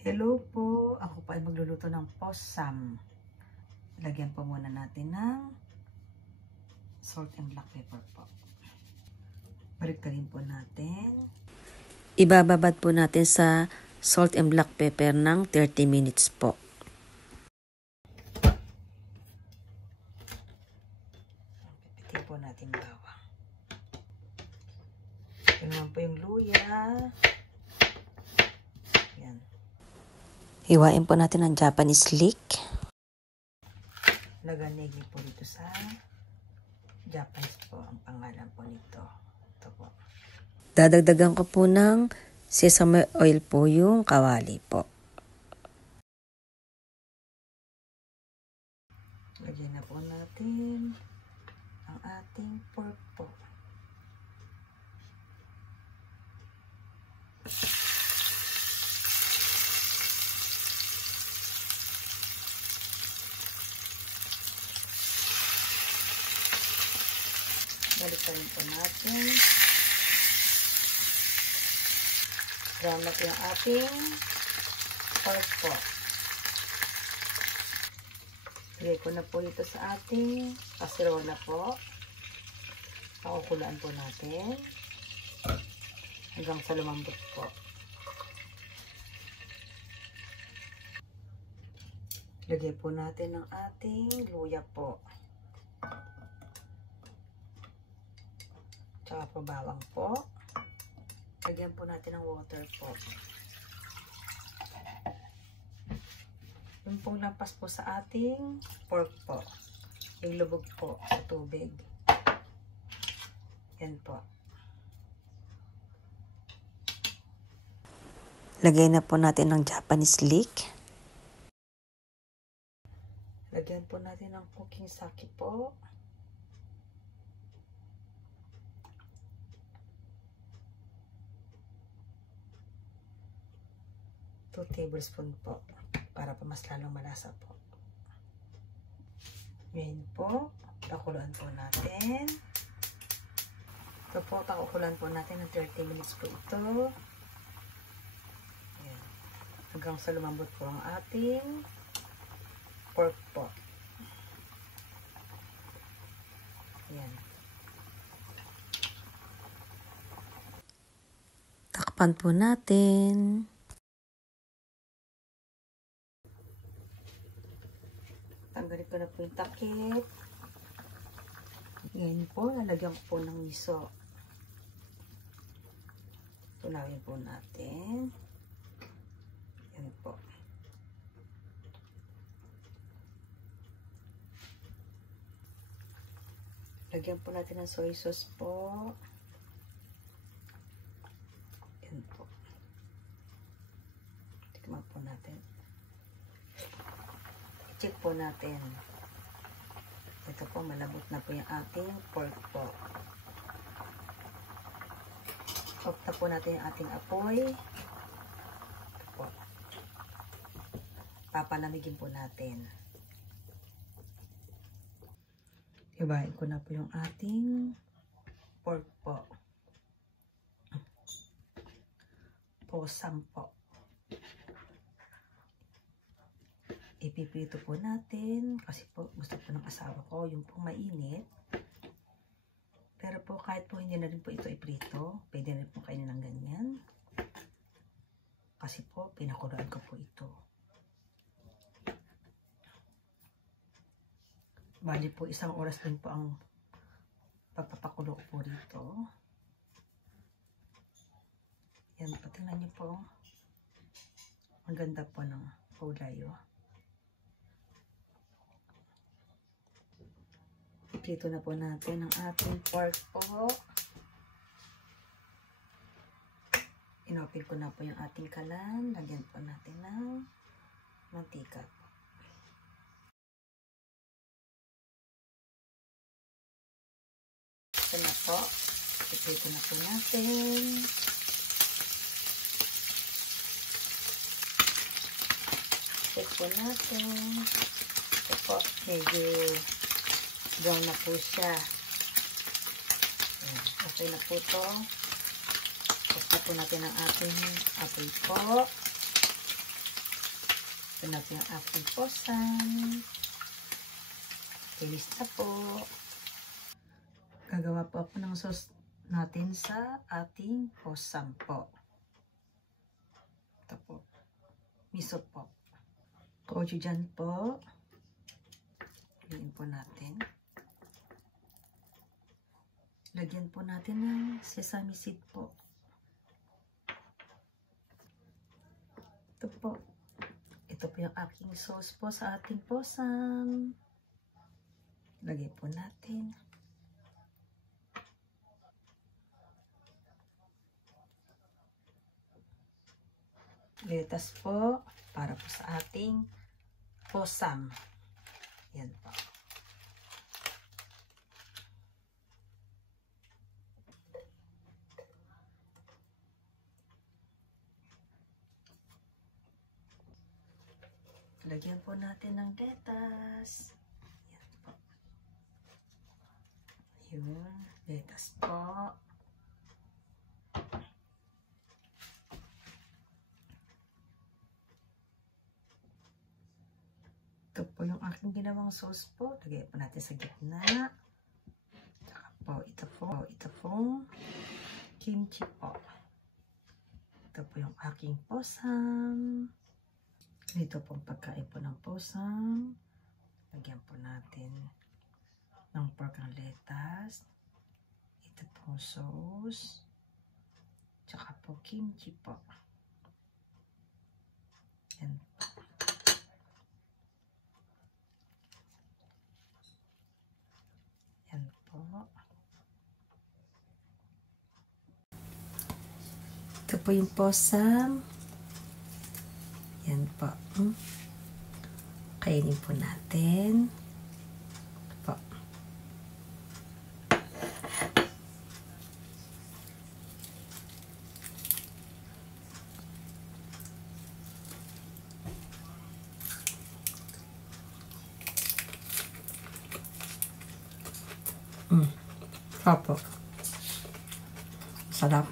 Hello po, ako pa ay magluluto ng posam. Lagyan po muna natin ng salt and black pepper po. Baliktarin po natin. Ibababad po natin sa salt and black pepper ng 30 minutes po. Pipitin po natin bawang. Ito naman po yung luya. Yan. Hiwain po natin ang Japanese leek. Naganegi po dito sa Japanese po ang pangalan po nito. Ito po. Dadagdagan ko po ng sesame oil po yung kawali po. Lagyan na po natin ang ating pork po. Balikan po natin. Brown na po yung ating pork po. Lagay ko na po ito sa ating kaserola po. Pakukulaan po natin hanggang sa lumambot po. Lagay po natin ang ating luya po. Tsaka po bawang po. Lagyan po natin ng water po. Yung pong lampas po sa ating pork po. Ilubog po sa tubig. Yan po. Lagay na po natin ng Japanese leek. Lagyan po natin ng cooking sake po. Two tablespoon po para pa mas lalong malasa po. Ngayon po, pakuluan po natin. Ito po, pakuluan po natin ng 30 minutes po ito. Ayan. Hanggang sa lumambot po ang ating pork po. Ayan. Takpan po natin. Tanggalin ko na po yung takip. Ngayon po, lalagyan ko po ng miso. Tunawin po natin. Yan po. Lagyan po natin ng soy sauce po. Yan po. Tikman po natin. I-check po natin. Ito po, malabot na po yung ating pork po. Off na po natin yung ating apoy. Ito po. Papalamigin po natin. Ibahin ko na po yung ating pork po. Posam po. Ipiprito po natin kasi po gusto po ng asawa ko yung pong mainit. Pero po kahit po hindi na rin po ito iprito, pwede rin po kainin ng ganyan. Kasi po pinakuluan ko po ito. Bali po 1 oras din po ang papapakulo ko po rito. Yan po, tingnan niyo po. Ang ganda po ng kulay. Prito na po natin ang ating pork po. Inopen ko na po yung ating kalan. Lagyan po natin ng mantika. Ito na po. Prito na po natin. Check po natin. Ito po. Medyo brown na po siya. Okay na po ito. Tapos na po natin ang ating apoy po. Ito na po yung ating posam. Finish na po. Gagawa po ako ng sauce natin sa ating posam po. Ito po. Miso po. Gochujang po. Lagyan po natin. Lagyan po natin ng sesame seed po. Ito po. Ito po yung aking sauce po sa ating posam. Lagyan po natin. Lettuce po para po sa ating posam. Yan po. Lagyan po natin ng lettuce. Yan po. Yun. Lettuce po. Ito po yung aking ginawang sauce po. Lagyan po natin sa gitna. Saka po, ito pong kimchi po. Ito po yung aking posam. Ito pong pagkain po ng posam. Lagyan po natin ng pork and lettuce. Ito pong sauce. Tsaka po kimchi po. Yan po. Yan po. Ito po yung posam. Yan po. Kainin po natin. Po. Opo. Sarap.